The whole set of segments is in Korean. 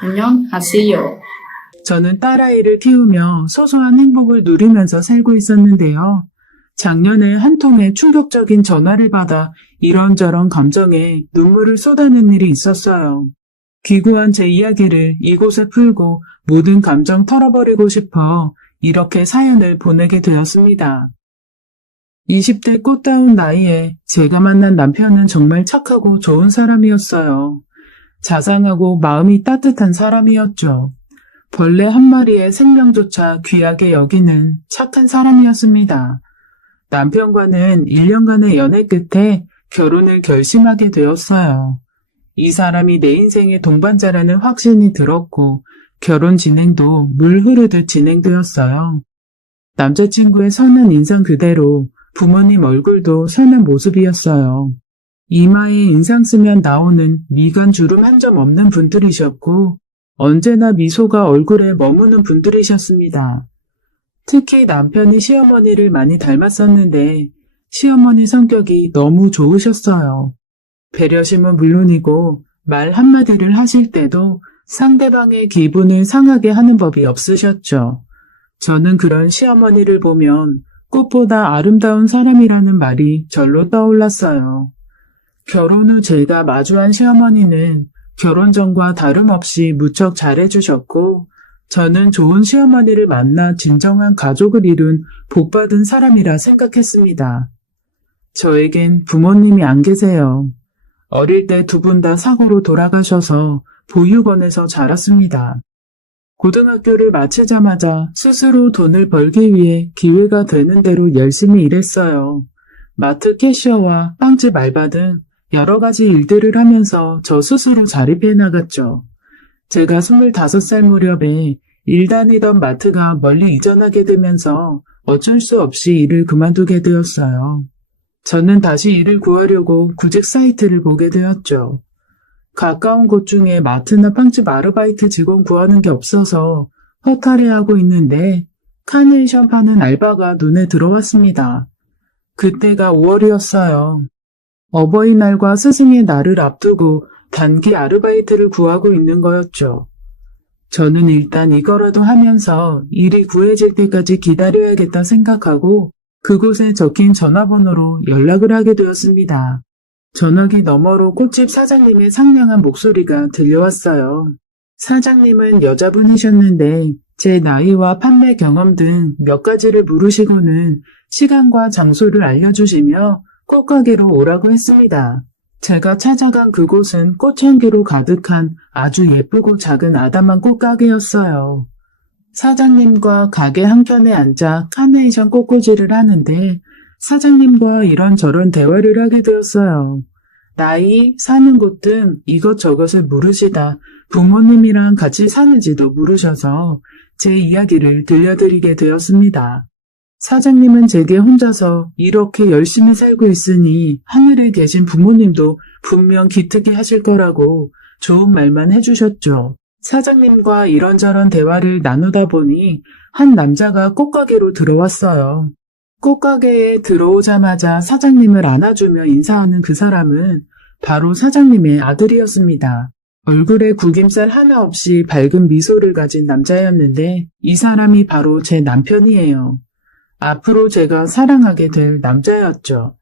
안녕하세요. 저는 딸아이를 키우며 소소한 행복을 누리면서 살고 있었는데요. 작년에 한 통의 충격적인 전화를 받아 이런저런 감정에 눈물을 쏟아낸 일이 있었어요. 기구한 제 이야기를 이곳에 풀고 모든 감정 털어버리고 싶어 이렇게 사연을 보내게 되었습니다. 20대 꽃다운 나이에 제가 만난 남편은 정말 착하고 좋은 사람이었어요. 자상하고 마음이 따뜻한 사람이었죠. 벌레 한 마리의 생명조차 귀하게 여기는 착한 사람이었습니다. 남편과는 1년간의 연애 끝에 결혼을 결심하게 되었어요. 이 사람이 내 인생의 동반자라는 확신이 들었고 결혼 진행도 물 흐르듯 진행되었어요. 남자친구의 선한 인상 그대로 부모님 얼굴도 선한 모습이었어요. 이마에 인상 쓰면 나오는 미간 주름 한 점 없는 분들이셨고 언제나 미소가 얼굴에 머무는 분들이셨습니다. 특히 남편이 시어머니를 많이 닮았었는데 시어머니 성격이 너무 좋으셨어요. 배려심은 물론이고 말 한마디를 하실 때도 상대방의 기분을 상하게 하는 법이 없으셨죠. 저는 그런 시어머니를 보면 꽃보다 아름다운 사람이라는 말이 절로 떠올랐어요. 결혼 후 제가 마주한 시어머니는 결혼 전과 다름없이 무척 잘해주셨고 저는 좋은 시어머니를 만나 진정한 가족을 이룬 복받은 사람이라 생각했습니다. 저에겐 부모님이 안 계세요. 어릴 때 두 분 다 사고로 돌아가셔서 보육원에서 자랐습니다. 고등학교를 마치자마자 스스로 돈을 벌기 위해 기회가 되는 대로 열심히 일했어요. 마트 캐셔와 빵집 알바 등 여러 가지 일들을 하면서 저 스스로 자립해 나갔죠. 제가 25살 무렵에 일 다니던 마트가 멀리 이전하게 되면서 어쩔 수 없이 일을 그만두게 되었어요. 저는 다시 일을 구하려고 구직 사이트를 보게 되었죠. 가까운 곳 중에 마트나 빵집 아르바이트 직원 구하는 게 없어서 허탈해하고 있는데 카네이션 파는 알바가 눈에 들어왔습니다. 그때가 5월이었어요. 어버이날과 스승의 날을 앞두고 단기 아르바이트를 구하고 있는 거였죠. 저는 일단 이거라도 하면서 일이 구해질 때까지 기다려야겠다 생각하고 그곳에 적힌 전화번호로 연락을 하게 되었습니다. 전화기 너머로 꽃집 사장님의 상냥한 목소리가 들려왔어요. 사장님은 여자분이셨는데 제 나이와 판매 경험 등 몇 가지를 물으시고는 시간과 장소를 알려주시며 꽃가게로 오라고 했습니다. 제가 찾아간 그곳은 꽃향기로 가득한 아주 예쁘고 작은 아담한 꽃가게였어요. 사장님과 가게 한켠에 앉아 카네이션 꽃꽂이를 하는데 사장님과 이런저런 대화를 하게 되었어요. 나이, 사는 곳 등 이것저것을 물으시다 부모님이랑 같이 사는지도 물으셔서 제 이야기를 들려드리게 되었습니다. 사장님은 제게 혼자서 이렇게 열심히 살고 있으니 하늘에 계신 부모님도 분명 기특해 하실 거라고 좋은 말만 해주셨죠. 사장님과 이런저런 대화를 나누다 보니 한 남자가 꽃가게로 들어왔어요. 꽃가게에 들어오자마자 사장님을 안아주며 인사하는 그 사람은 바로 사장님의 아들이었습니다. 얼굴에 구김살 하나 없이 밝은 미소를 가진 남자였는데 이 사람이 바로 제 남편이에요. 앞으로 제가 사랑하게 될 남자였죠.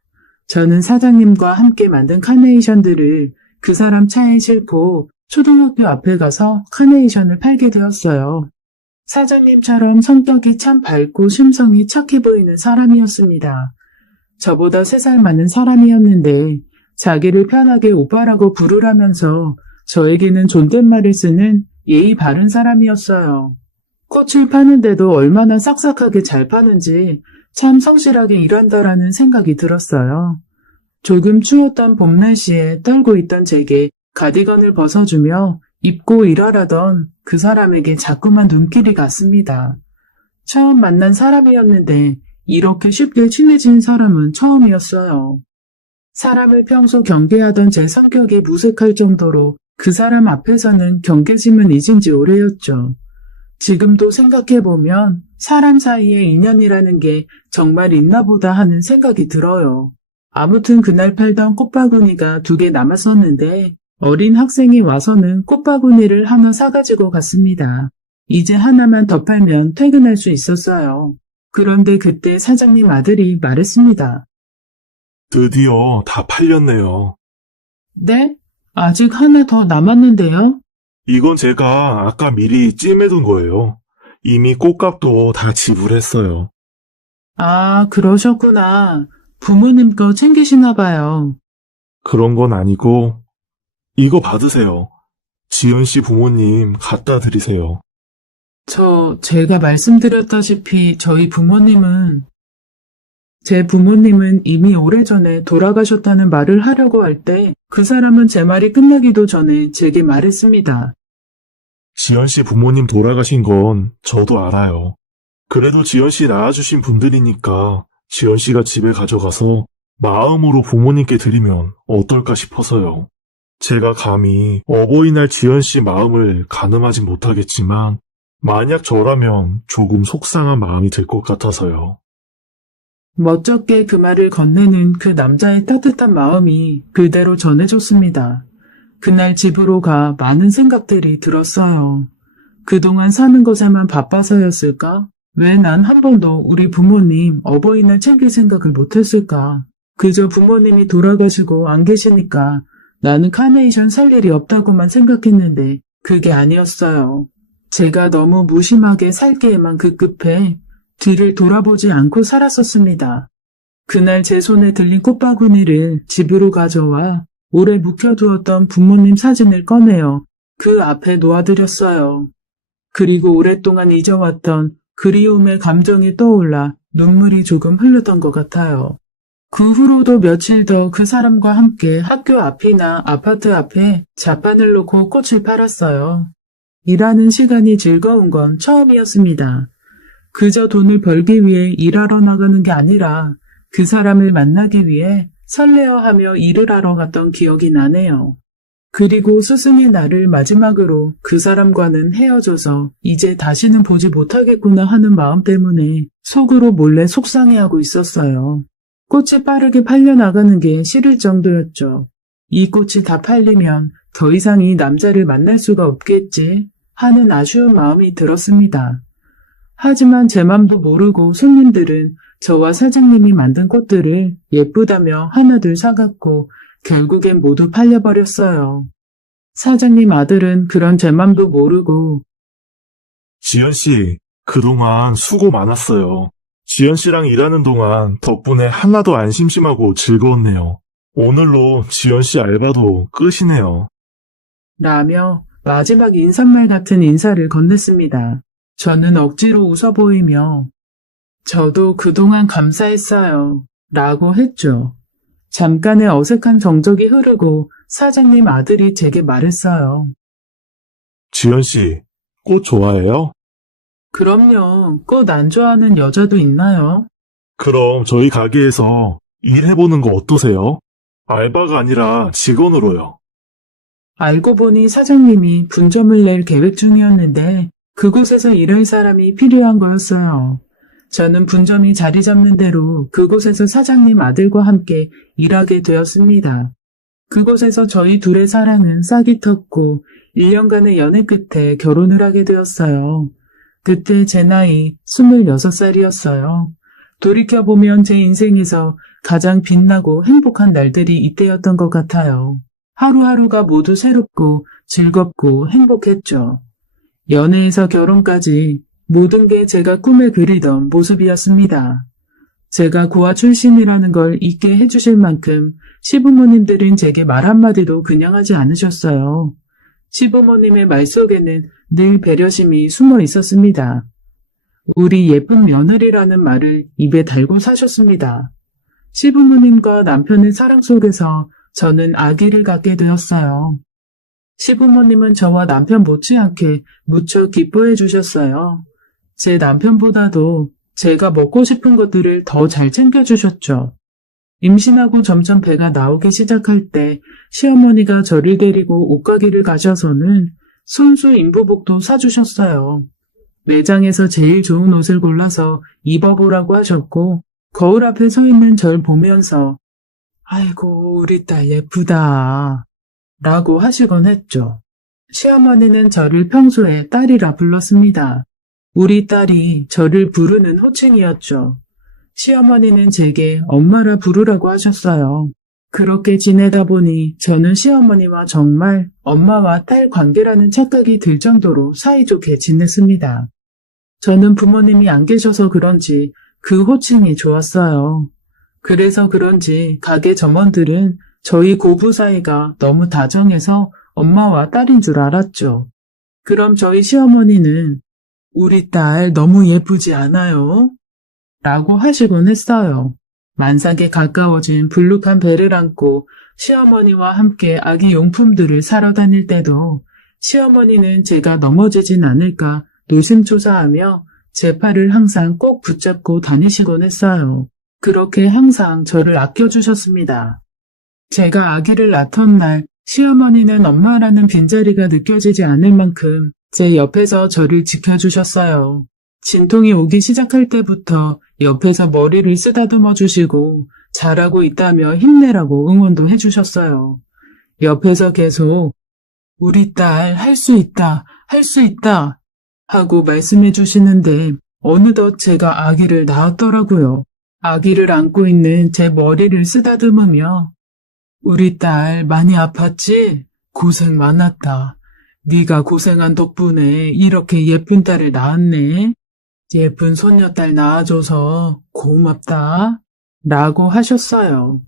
저는 사장님과 함께 만든 카네이션들을 그 사람 차에 싣고 초등학교 앞에 가서 카네이션을 팔게 되었어요. 사장님처럼 성격이 참 밝고 심성이 착해 보이는 사람이었습니다. 저보다 3살 많은 사람이었는데 자기를 편하게 오빠라고 부르라면서 저에게는 존댓말을 쓰는 예의 바른 사람이었어요. 꽃을 파는데도 얼마나 싹싹하게 잘 파는지 참 성실하게 일한다라는 생각이 들었어요. 조금 추웠던 봄 날씨에 떨고 있던 제게 가디건을 벗어주며 입고 일하라던 그 사람에게 자꾸만 눈길이 갔습니다. 처음 만난 사람이었는데 이렇게 쉽게 친해진 사람은 처음이었어요. 사람을 평소 경계하던 제 성격이 무색할 정도로 그 사람 앞에서는 경계심은 잊은 지 오래였죠. 지금도 생각해보면 사람 사이의 인연이라는 게 정말 있나 보다 하는 생각이 들어요. 아무튼 그날 팔던 꽃바구니가 2개 남았었는데 어린 학생이 와서는 꽃바구니를 하나 사가지고 갔습니다. 이제 하나만 더 팔면 퇴근할 수 있었어요. 그런데 그때 사장님 아들이 말했습니다. 드디어 다 팔렸네요. 네? 아직 하나 더 남았는데요? 이건 제가 아까 미리 찜해둔 거예요. 이미 꽃값도 다 지불했어요. 아, 그러셨구나. 부모님 거 챙기시나 봐요. 그런 건 아니고, 이거 받으세요. 지연 씨 부모님 갖다 드리세요. 제가 말씀드렸다시피 제 부모님은 이미 오래전에 돌아가셨다는 말을 하려고 할 때 그 사람은 제 말이 끝나기도 전에 제게 말했습니다. 지연 씨 부모님 돌아가신 건 저도 알아요. 그래도 지연 씨 낳아주신 분들이니까 지연 씨가 집에 가져가서 마음으로 부모님께 드리면 어떨까 싶어서요. 제가 감히 어버이날 지연 씨 마음을 가늠하진 못하겠지만 만약 저라면 조금 속상한 마음이 들 것 같아서요. 멋쩍게 그 말을 건네는 그 남자의 따뜻한 마음이 그대로 전해졌습니다. 그날 집으로 가 많은 생각들이 들었어요. 그동안 사는 것에만 바빠서였을까? 왜 난 한 번도 우리 부모님 어버이날 챙길 생각을 못했을까? 그저 부모님이 돌아가시고 안 계시니까 나는 카네이션 살 일이 없다고만 생각했는데 그게 아니었어요. 제가 너무 무심하게 살기에만 급급해 뒤를 돌아보지 않고 살았었습니다. 그날 제 손에 들린 꽃바구니를 집으로 가져와 오래 묵혀두었던 부모님 사진을 꺼내어 그 앞에 놓아드렸어요. 그리고 오랫동안 잊어왔던 그리움의 감정이 떠올라 눈물이 조금 흘렀던 것 같아요. 그 후로도 며칠 더 그 사람과 함께 학교 앞이나 아파트 앞에 자판을 놓고 꽃을 팔았어요. 일하는 시간이 즐거운 건 처음이었습니다. 그저 돈을 벌기 위해 일하러 나가는 게 아니라 그 사람을 만나기 위해 설레어하며 일을 하러 갔던 기억이 나네요. 그리고 스승의 날을 마지막으로 그 사람과는 헤어져서 이제 다시는 보지 못하겠구나 하는 마음 때문에 속으로 몰래 속상해하고 있었어요. 꽃이 빠르게 팔려나가는 게 싫을 정도였죠. 이 꽃이 다 팔리면 더 이상 이 남자를 만날 수가 없겠지 하는 아쉬운 마음이 들었습니다. 하지만 제 맘도 모르고 손님들은 저와 사장님이 만든 꽃들을 예쁘다며 하나둘 사갔고 결국엔 모두 팔려버렸어요. 사장님 아들은 그런 제 맘도 모르고 지연 씨, 그동안 수고 많았어요. 지연 씨랑 일하는 동안 덕분에 하나도 안 심심하고 즐거웠네요. 오늘로 지연 씨 알바도 끝이네요. 라며 마지막 인사말 같은 인사를 건넸습니다. 저는 억지로 웃어 보이며 저도 그동안 감사했어요. 라고 했죠. 잠깐의 어색한 정적이 흐르고 사장님 아들이 제게 말했어요. 지연 씨, 꽃 좋아해요? 그럼요. 꽃 안 좋아하는 여자도 있나요? 그럼 저희 가게에서 일해보는 거 어떠세요? 알바가 아니라 직원으로요. 알고 보니 사장님이 분점을 낼 계획 중이었는데 그곳에서 일할 사람이 필요한 거였어요. 저는 분점이 자리 잡는 대로 그곳에서 사장님 아들과 함께 일하게 되었습니다. 그곳에서 저희 둘의 사랑은 싹이 텄고 1년간의 연애 끝에 결혼을 하게 되었어요. 그때 제 나이 26살이었어요. 돌이켜보면 제 인생에서 가장 빛나고 행복한 날들이 이때였던 것 같아요. 하루하루가 모두 새롭고 즐겁고 행복했죠. 연애에서 결혼까지 모든 게 제가 꿈에 그리던 모습이었습니다. 제가 고아 출신이라는 걸 잊게 해주실 만큼 시부모님들은 제게 말 한마디도 그냥 하지 않으셨어요. 시부모님의 말 속에는 늘 배려심이 숨어 있었습니다. 우리 예쁜 며느리라는 말을 입에 달고 사셨습니다. 시부모님과 남편의 사랑 속에서 저는 아기를 갖게 되었어요. 시부모님은 저와 남편 못지않게 무척 기뻐해 주셨어요. 제 남편보다도 제가 먹고 싶은 것들을 더 잘 챙겨주셨죠. 임신하고 점점 배가 나오기 시작할 때 시어머니가 저를 데리고 옷가게를 가셔서는 손수 인부복도 사주셨어요. 매장에서 제일 좋은 옷을 골라서 입어보라고 하셨고 거울 앞에 서 있는 절 보면서 아이고 우리 딸 예쁘다 라고 하시곤 했죠. 시어머니는 저를 평소에 딸이라 불렀습니다. 우리 딸이 저를 부르는 호칭이었죠. 시어머니는 제게 엄마라 부르라고 하셨어요. 그렇게 지내다 보니 저는 시어머니와 정말 엄마와 딸 관계라는 착각이 들 정도로 사이좋게 지냈습니다. 저는 부모님이 안 계셔서 그런지 그 호칭이 좋았어요. 그래서 그런지 가게 점원들은 저희 고부 사이가 너무 다정해서 엄마와 딸인 줄 알았죠. 그럼 저희 시어머니는 우리 딸 너무 예쁘지 않아요? 라고 하시곤 했어요. 만삭에 가까워진 불룩한 배를 안고 시어머니와 함께 아기 용품들을 사러 다닐 때도 시어머니는 제가 넘어지진 않을까 노심초사하며 제 팔을 항상 꼭 붙잡고 다니시곤 했어요. 그렇게 항상 저를 아껴주셨습니다. 제가 아기를 낳던 날 시어머니는 엄마라는 빈자리가 느껴지지 않을 만큼 제 옆에서 저를 지켜주셨어요. 진통이 오기 시작할 때부터 옆에서 머리를 쓰다듬어 주시고 잘하고 있다며 힘내라고 응원도 해주셨어요. 옆에서 계속 우리 딸 할 수 있다, 할 수 있다 하고 말씀해 주시는데 어느덧 제가 아기를 낳았더라고요. 아기를 안고 있는 제 머리를 쓰다듬으며 우리 딸 많이 아팠지? 고생 많았다. 네가 고생한 덕분에 이렇게 예쁜 딸을 낳았네. 예쁜 손녀딸 낳아줘서 고맙다. 라고 하셨어요.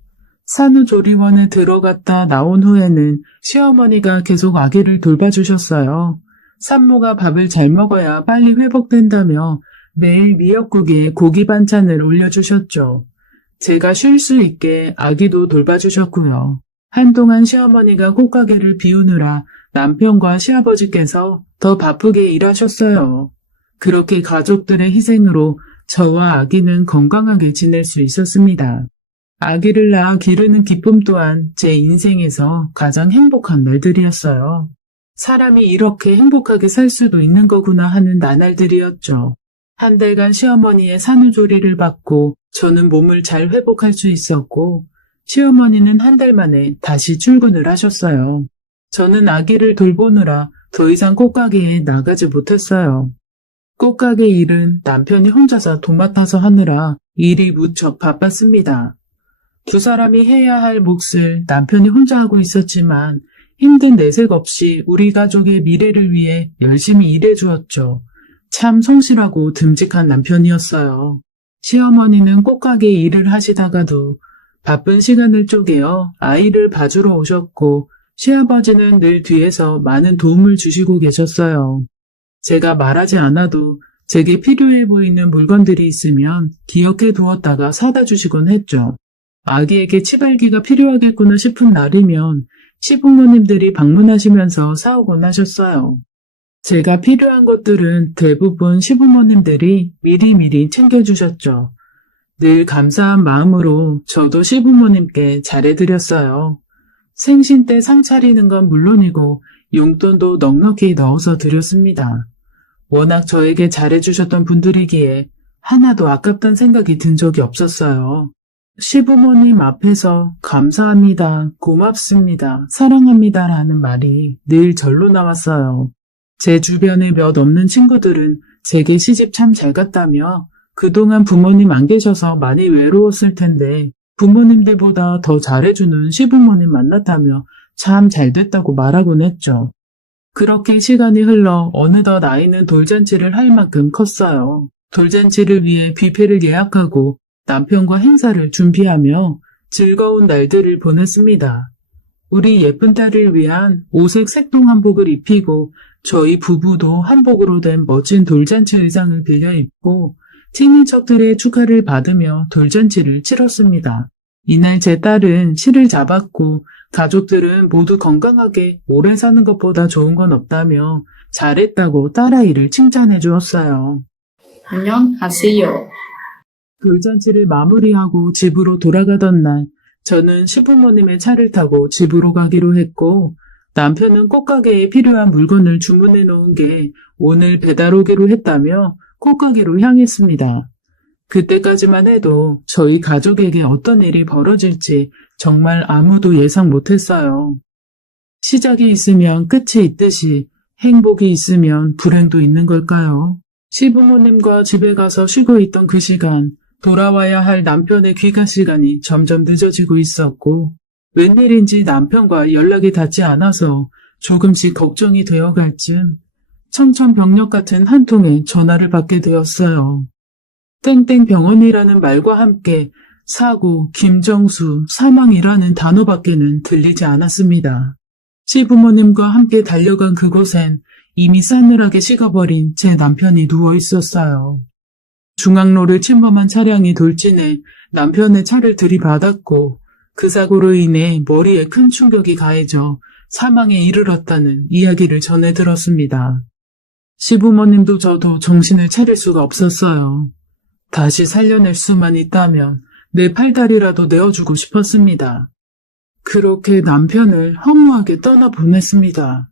산후조리원에 들어갔다 나온 후에는 시어머니가 계속 아기를 돌봐주셨어요. 산모가 밥을 잘 먹어야 빨리 회복된다며 매일 미역국에 고기 반찬을 올려주셨죠. 제가 쉴 수 있게 아기도 돌봐주셨고요. 한동안 시어머니가 꽃가게를 비우느라 남편과 시아버지께서 더 바쁘게 일하셨어요. 그렇게 가족들의 희생으로 저와 아기는 건강하게 지낼 수 있었습니다. 아기를 낳아 기르는 기쁨 또한 제 인생에서 가장 행복한 날들이었어요. 사람이 이렇게 행복하게 살 수도 있는 거구나 하는 나날들이었죠. 한 달간 시어머니의 산후조리를 받고 저는 몸을 잘 회복할 수 있었고 시어머니는 한 달 만에 다시 출근을 하셨어요. 저는 아기를 돌보느라 더 이상 꽃가게에 나가지 못했어요. 꽃가게 일은 남편이 혼자서 도맡아서 하느라 일이 무척 바빴습니다. 두 사람이 해야 할 몫을 남편이 혼자 하고 있었지만 힘든 내색 없이 우리 가족의 미래를 위해 열심히 일해주었죠. 참 성실하고 듬직한 남편이었어요. 시어머니는 꽃가게 일을 하시다가도 바쁜 시간을 쪼개어 아이를 봐주러 오셨고 시아버지는 늘 뒤에서 많은 도움을 주시고 계셨어요. 제가 말하지 않아도 제게 필요해 보이는 물건들이 있으면 기억해 두었다가 사다 주시곤 했죠. 아기에게 치발기가 필요하겠구나 싶은 날이면 시부모님들이 방문하시면서 사오곤 하셨어요. 제가 필요한 것들은 대부분 시부모님들이 미리미리 챙겨주셨죠. 늘 감사한 마음으로 저도 시부모님께 잘해드렸어요. 생신 때 상 차리는 건 물론이고 용돈도 넉넉히 넣어서 드렸습니다. 워낙 저에게 잘해주셨던 분들이기에 하나도 아깝단 생각이 든 적이 없었어요. 시부모님 앞에서 감사합니다, 고맙습니다, 사랑합니다라는 말이 늘 절로 나왔어요. 제 주변에 몇 없는 친구들은 제게 시집 참 잘 갔다며 그동안 부모님 안 계셔서 많이 외로웠을 텐데 부모님들보다 더 잘해주는 시부모님 만났다며 참 잘됐다고 말하곤 했죠. 그렇게 시간이 흘러 어느덧 아이는 돌잔치를 할 만큼 컸어요. 돌잔치를 위해 뷔페를 예약하고 남편과 행사를 준비하며 즐거운 날들을 보냈습니다. 우리 예쁜 딸을 위한 오색 색동 한복을 입히고 저희 부부도 한복으로 된 멋진 돌잔치 의상을 빌려 입고 친인척들의 축하를 받으며 돌잔치를 치렀습니다. 이날 제 딸은 실을 잡았고 가족들은 모두 건강하게 오래 사는 것보다 좋은 건 없다며 잘했다고 딸아이를 칭찬해 주었어요. 안녕하세요. 돌잔치를 마무리하고 집으로 돌아가던 날 저는 시부모님의 차를 타고 집으로 가기로 했고 남편은 꽃가게에 필요한 물건을 주문해 놓은 게 오늘 배달 오기로 했다며 꽃가게로 향했습니다. 그때까지만 해도 저희 가족에게 어떤 일이 벌어질지 정말 아무도 예상 못했어요. 시작이 있으면 끝이 있듯이 행복이 있으면 불행도 있는 걸까요? 시부모님과 집에 가서 쉬고 있던 그 시간, 돌아와야 할 남편의 귀가 시간이 점점 늦어지고 있었고, 웬일인지 남편과 연락이 닿지 않아서 조금씩 걱정이 되어갈 즈음 청천벽력 같은 한 통의 전화를 받게 되었어요. 땡땡병원이라는 말과 함께 사고, 김정수, 사망이라는 단어밖에는 들리지 않았습니다. 시부모님과 함께 달려간 그곳엔 이미 싸늘하게 식어버린 제 남편이 누워 있었어요. 중앙로를 침범한 차량이 돌진해 남편의 차를 들이받았고 그 사고로 인해 머리에 큰 충격이 가해져 사망에 이르렀다는 이야기를 전해 들었습니다. 시부모님도 저도 정신을 차릴 수가 없었어요. 다시 살려낼 수만 있다면 내 팔다리라도 내어주고 싶었습니다. 그렇게 남편을 허무하게 떠나보냈습니다.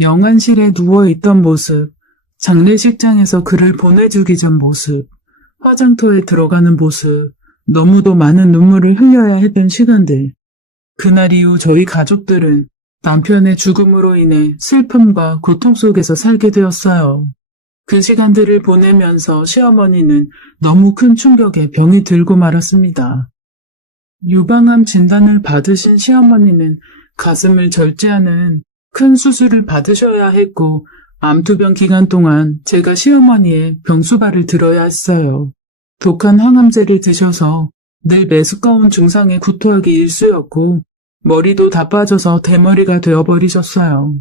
영안실에 누워있던 모습, 장례식장에서 그를 보내주기 전 모습, 화장터에 들어가는 모습, 너무도 많은 눈물을 흘려야 했던 시간들. 그날 이후 저희 가족들은 남편의 죽음으로 인해 슬픔과 고통 속에서 살게 되었어요. 그 시간들을 보내면서 시어머니는 너무 큰 충격에 병이 들고 말았습니다. 유방암 진단을 받으신 시어머니는 가슴을 절제하는 큰 수술을 받으셔야 했고 암투병 기간 동안 제가 시어머니의 병수발을 들어야 했어요. 독한 항암제를 드셔서 늘 메스꺼운 증상에 구토하기 일쑤였고 머리도 다 빠져서 대머리가 되어버리셨어요.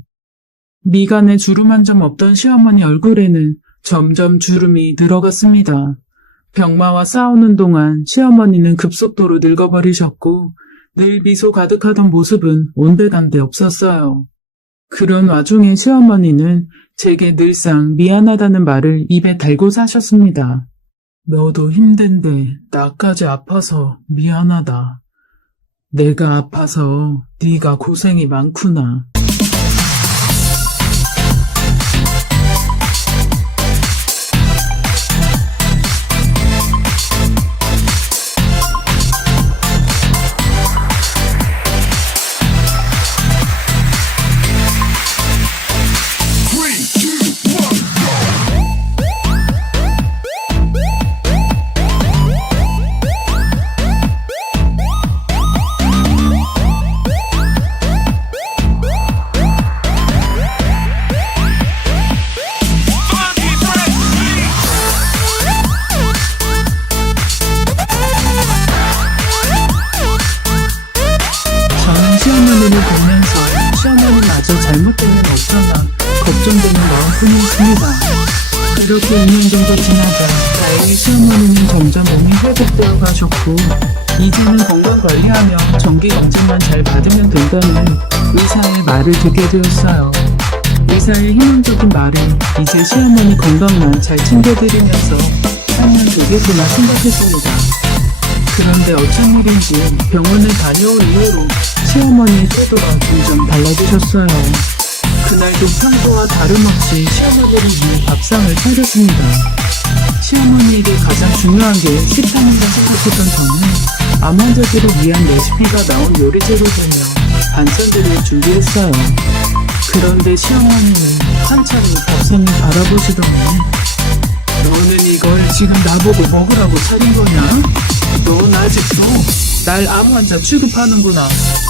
미간에 주름 한 점 없던 시어머니 얼굴에는 점점 주름이 늘어갔습니다. 병마와 싸우는 동안 시어머니는 급속도로 늙어버리셨고 늘 미소 가득하던 모습은 온데간데 없었어요. 그런 와중에 시어머니는 제게 늘상 미안하다는 말을 입에 달고 사셨습니다. 너도 힘든데 나까지 아파서 미안하다. 내가 아파서 네가 고생이 많구나. 시어머니를 보면서 시어머니마저 잘못된 일 없었나 걱정되는 마음뿐이었습니다. 그렇게 2년 정도 지나자 다행히 시어머니는 점점 몸이 회복되어 가셨고 이제는 건강관리하며 정기검진만 잘 받으면 된다는 의사의 말을 듣게 되었어요. 의사의 희망적인 말은 이제 시어머니 건강만 잘 챙겨드리면서 살면 되겠구나 생각했습니다. 그런데 어쩐 일인지 병원을 다녀온 이후로 시어머니의 태도가 점점 달라지셨어요. 그날도 평소와 다름없이 시어머니를 위해 밥상을 차렸습니다. 시어머니에게 가장 중요한 게 식탐인가 생각했던 저는 암 환자들을 위한 레시피가 나온 요리재료 되며 반찬들을 준비했어요. 그런데 시어머니는 한참을 밥상을 바라보시더니 너는 이걸 지금 나보고 먹으라고 차린 거냐? 넌 아직도 날 암 환자 취급하는구나.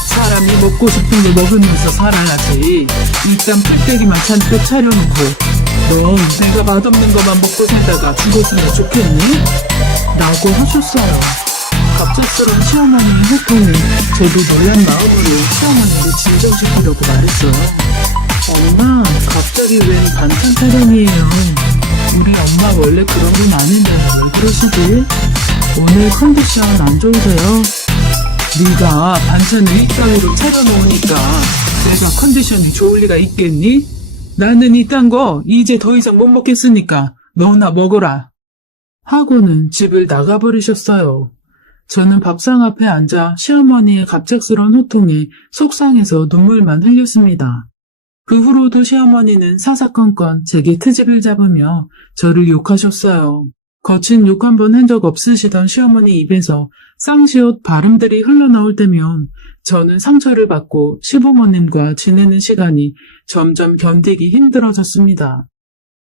사람이 먹고 싶은 걸 먹으면서 살아야지. 일단 풀떼기만 잔뜩 차려놓고 넌 내가 맛없는 것만 먹고 살다가 죽었으면 좋겠니? 라고 하셨어요. 갑작스러운 시어머니의 호통에 저도 놀란 마음으로 시어머니를 진정시키려고 말했어요. 엄마, 갑자기 웬 반찬 타령이에요? 우리 엄마 원래 그런 건 아닌데 왜 그러시지? 오늘 컨디션 안 좋으세요? 네가 반찬을 이따위로 차려놓으니까 내가 컨디션이 좋을 리가 있겠니? 나는 이딴 거 이제 더 이상 못 먹겠으니까 너나 먹어라. 하고는 집을 나가버리셨어요. 저는 밥상 앞에 앉아 시어머니의 갑작스러운 호통에 속상해서 눈물만 흘렸습니다. 그 후로도 시어머니는 사사건건 제게 트집을 잡으며 저를 욕하셨어요. 거친 욕 한 번 한 적 없으시던 시어머니 입에서 쌍시옷 발음들이 흘러나올 때면 저는 상처를 받고 시부모님과 지내는 시간이 점점 견디기 힘들어졌습니다.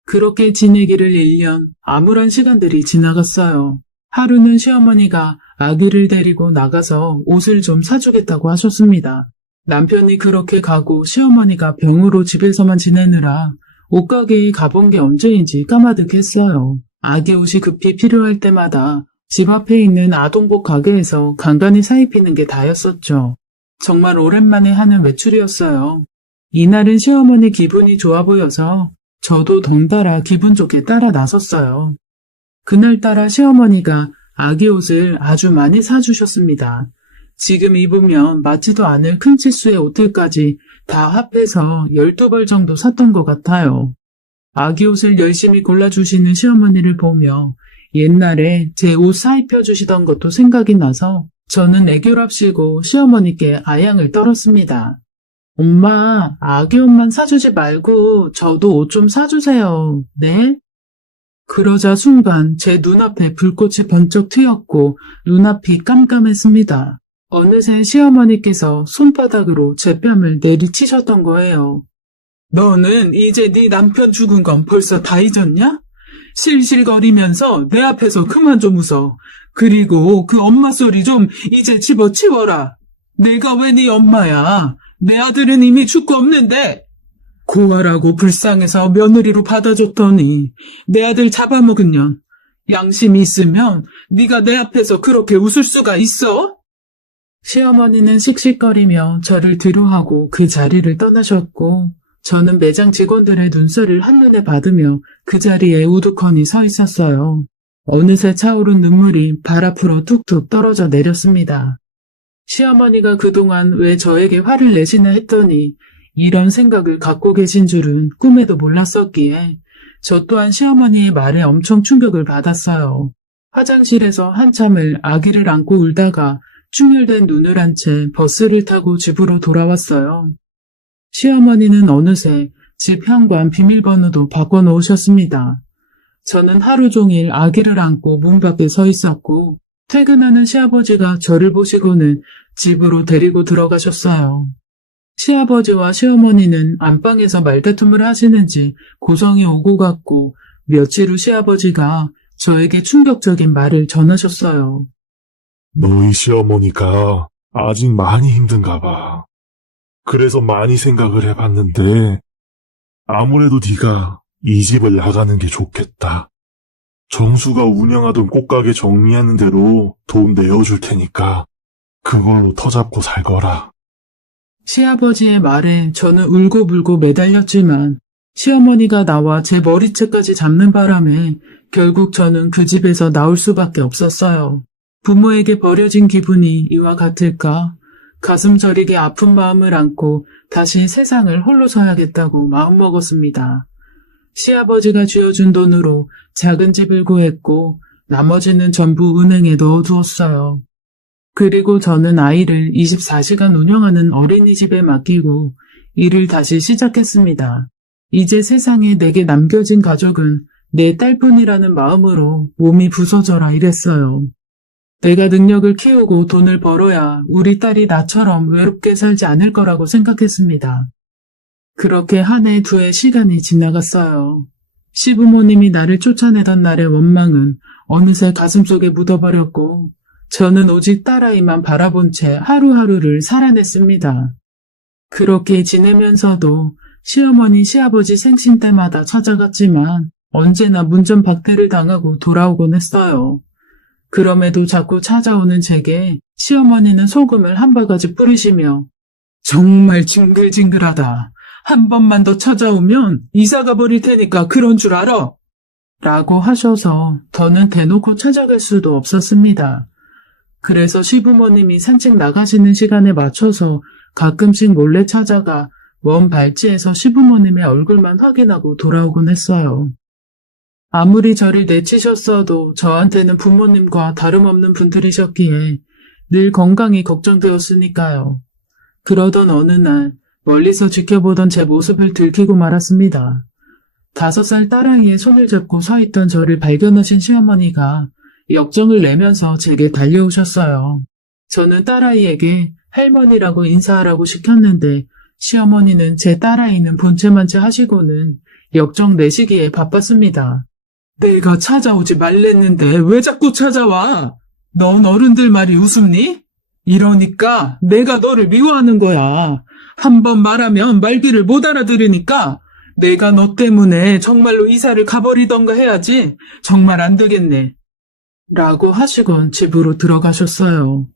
그렇게 지내기를 1년, 암울한 시간들이 지나갔어요. 하루는 시어머니가 아기를 데리고 나가서 옷을 좀 사주겠다고 하셨습니다. 남편이 그렇게 가고 시어머니가 병으로 집에서만 지내느라 옷가게에 가본 게 언제인지 까마득했어요. 아기 옷이 급히 필요할 때마다 집 앞에 있는 아동복 가게에서 간간히 사입히는 게 다였었죠. 정말 오랜만에 하는 외출이었어요. 이날은 시어머니 기분이 좋아 보여서 저도 덩달아 기분 좋게 따라 나섰어요. 그날따라 시어머니가 아기 옷을 아주 많이 사주셨습니다. 지금 입으면 맞지도 않을 큰 치수의 옷들까지 다 합해서 12벌 정도 샀던 것 같아요. 아기 옷을 열심히 골라주시는 시어머니를 보며 옛날에 제 옷 사입혀주시던 것도 생각이 나서 저는 애교랍시고 시어머니께 아양을 떨었습니다. 엄마, 아기 옷만 사주지 말고 저도 옷 좀 사주세요. 네? 그러자 순간 제 눈앞에 불꽃이 번쩍 튀었고 눈앞이 깜깜했습니다. 어느새 시어머니께서 손바닥으로 제 뺨을 내리치셨던 거예요. 너는 이제 네 남편 죽은 건 벌써 다 잊었냐? 실실거리면서 내 앞에서 그만 좀 웃어. 그리고 그 엄마 소리 좀 이제 집어치워라. 내가 왜 네 엄마야? 내 아들은 이미 죽고 없는데. 고아라고 불쌍해서 며느리로 받아줬더니 내 아들 잡아먹은 년. 양심이 있으면 네가 내 앞에서 그렇게 웃을 수가 있어? 시어머니는 씩씩거리며 저를 뒤로하고 그 자리를 떠나셨고 저는 매장 직원들의 눈살을 한눈에 받으며 그 자리에 우두커니 서 있었어요. 어느새 차오른 눈물이 발 앞으로 툭툭 떨어져 내렸습니다. 시어머니가 그동안 왜 저에게 화를 내시나 했더니 이런 생각을 갖고 계신 줄은 꿈에도 몰랐었기에 저 또한 시어머니의 말에 엄청 충격을 받았어요. 화장실에서 한참을 아기를 안고 울다가 충혈된 눈을 한 채 버스를 타고 집으로 돌아왔어요. 시어머니는 어느새 집 현관 비밀번호도 바꿔놓으셨습니다. 저는 하루 종일 아기를 안고 문 밖에 서 있었고 퇴근하는 시아버지가 저를 보시고는 집으로 데리고 들어가셨어요. 시아버지와 시어머니는 안방에서 말다툼을 하시는지 고성이 오고 갔고 며칠 후 시아버지가 저에게 충격적인 말을 전하셨어요. 너희 시어머니가 아직 많이 힘든가 봐. 그래서 많이 생각을 해봤는데 아무래도 네가 이 집을 나가는 게 좋겠다. 정수가 운영하던 꽃가게 정리하는 대로 돈 내어줄 테니까 그걸로 터잡고 살거라. 시아버지의 말에 저는 울고불고 매달렸지만 시어머니가 나와 제 머리채까지 잡는 바람에 결국 저는 그 집에서 나올 수밖에 없었어요. 부모에게 버려진 기분이 이와 같을까? 가슴 저리게 아픈 마음을 안고 다시 세상을 홀로 서야겠다고 마음먹었습니다. 시아버지가 쥐어준 돈으로 작은 집을 구했고 나머지는 전부 은행에 넣어두었어요. 그리고 저는 아이를 24시간 운영하는 어린이집에 맡기고 일을 다시 시작했습니다. 이제 세상에 내게 남겨진 가족은 내 딸뿐이라는 마음으로 몸이 부서져라 일했어요. 내가 능력을 키우고 돈을 벌어야 우리 딸이 나처럼 외롭게 살지 않을 거라고 생각했습니다. 그렇게 한 해, 두 해 시간이 지나갔어요. 시부모님이 나를 쫓아내던 날의 원망은 어느새 가슴속에 묻어버렸고 저는 오직 딸아이만 바라본 채 하루하루를 살아냈습니다. 그렇게 지내면서도 시어머니, 시아버지 생신 때마다 찾아갔지만 언제나 문전박대를 당하고 돌아오곤 했어요. 그럼에도 자꾸 찾아오는 제게 시어머니는 소금을 한 바가지 뿌리시며 정말 징글징글하다. 한 번만 더 찾아오면 이사가 버릴 테니까 그런 줄 알아. 라고 하셔서 더는 대놓고 찾아갈 수도 없었습니다. 그래서 시부모님이 산책 나가시는 시간에 맞춰서 가끔씩 몰래 찾아가 먼 발치에서 시부모님의 얼굴만 확인하고 돌아오곤 했어요. 아무리 저를 내치셨어도 저한테는 부모님과 다름없는 분들이셨기에 늘 건강이 걱정되었으니까요. 그러던 어느 날 멀리서 지켜보던 제 모습을 들키고 말았습니다. 5살 딸아이의 손을 잡고 서 있던 저를 발견하신 시어머니가 역정을 내면서 제게 달려오셨어요. 저는 딸아이에게 할머니라고 인사하라고 시켰는데 시어머니는 제 딸아이는 본체만 채 하시고는 역정 내시기에 바빴습니다. 내가 찾아오지 말랬는데 왜 자꾸 찾아와? 넌 어른들 말이 우습니? 이러니까 내가 너를 미워하는 거야. 한 번 말하면 말귀를 못 알아들으니까 내가 너 때문에 정말로 이사를 가버리던가 해야지. 정말 안 되겠네. 라고 하시곤 집으로 들어가셨어요.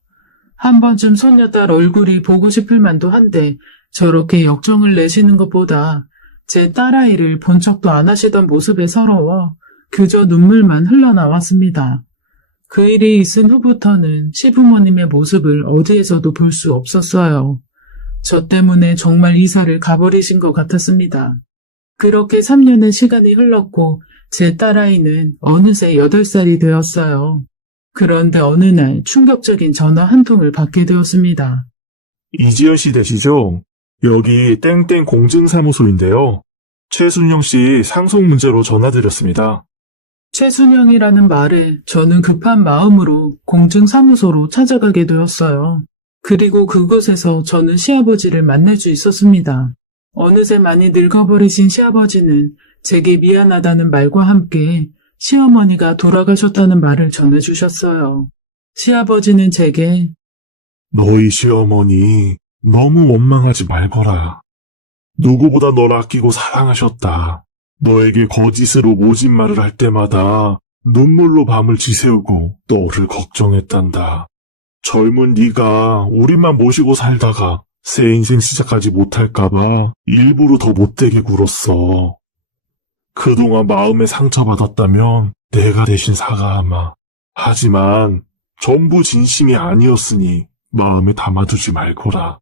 한 번쯤 손녀딸 얼굴이 보고 싶을 만도 한데 저렇게 역정을 내시는 것보다 제 딸아이를 본 척도 안 하시던 모습에 서러워 그저 눈물만 흘러나왔습니다. 그 일이 있은 후부터는 시부모님의 모습을 어디에서도 볼 수 없었어요. 저 때문에 정말 이사를 가버리신 것 같았습니다. 그렇게 3년의 시간이 흘렀고 제 딸아이는 어느새 8살이 되었어요. 그런데 어느 날 충격적인 전화 한 통을 받게 되었습니다. 이지연 씨 되시죠? 여기 땡땡 공증사무소인데요. 최순영 씨 상속 문제로 전화드렸습니다. 최순영이라는 말에 저는 급한 마음으로 공증사무소로 찾아가게 되었어요. 그리고 그곳에서 저는 시아버지를 만날 수 있었습니다. 어느새 많이 늙어버리신 시아버지는 제게 미안하다는 말과 함께 시어머니가 돌아가셨다는 말을 전해주셨어요. 시아버지는 제게 너희 시어머니 너무 원망하지 말거라. 누구보다 널 아끼고 사랑하셨다. 너에게 거짓으로 모진 말을 할 때마다 눈물로 밤을 지새우고 너를 걱정했단다. 젊은 네가 우리만 모시고 살다가 새 인생 시작하지 못할까봐 일부러 더 못되게 굴었어. 그동안 마음에 상처받았다면 내가 대신 사과하마. 하지만 전부 진심이 아니었으니 마음에 담아두지 말거라.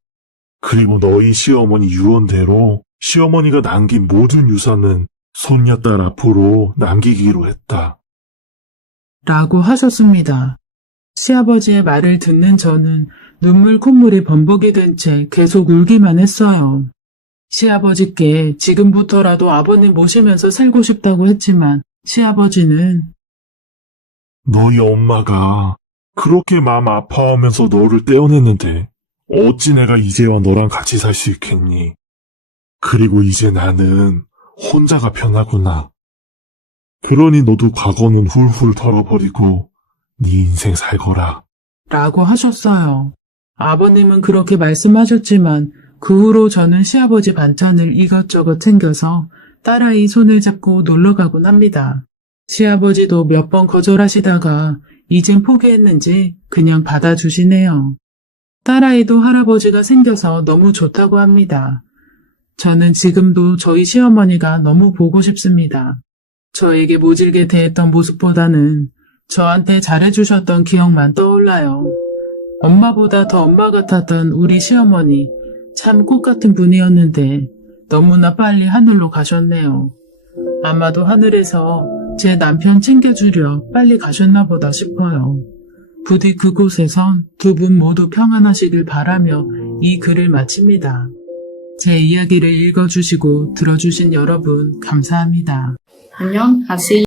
그리고 너희 시어머니 유언대로 시어머니가 남긴 모든 유산은 손녀딸 앞으로 남기기로 했다. 라고 하셨습니다. 시아버지의 말을 듣는 저는 눈물 콧물이 범벅이 된 채 계속 울기만 했어요. 시아버지께 지금부터라도 아버님 모시면서 살고 싶다고 했지만 시아버지는 너희 엄마가 그렇게 마음 아파하면서 너를 떼어냈는데 어찌 내가 이제와 너랑 같이 살 수 있겠니? 그리고 이제 나는 혼자가 편하구나. 그러니 너도 과거는 훌훌 털어버리고 네 인생 살거라. 라고 하셨어요. 아버님은 그렇게 말씀하셨지만 그 후로 저는 시아버지 반찬을 이것저것 챙겨서 딸아이 손을 잡고 놀러가곤 합니다. 시아버지도 몇 번 거절하시다가 이젠 포기했는지 그냥 받아주시네요. 딸아이도 할아버지가 생겨서 너무 좋다고 합니다. 저는 지금도 저희 시어머니가 너무 보고 싶습니다. 저에게 모질게 대했던 모습보다는 저한테 잘해주셨던 기억만 떠올라요. 엄마보다 더 엄마 같았던 우리 시어머니, 참 꽃 같은 분이었는데 너무나 빨리 하늘로 가셨네요. 아마도 하늘에서 제 남편 챙겨주려 빨리 가셨나 보다 싶어요. 부디 그곳에선 두 분 모두 평안하시길 바라며 이 글을 마칩니다. 제 이야기를 읽어주시고 들어주신 여러분 감사합니다. 안녕하세요.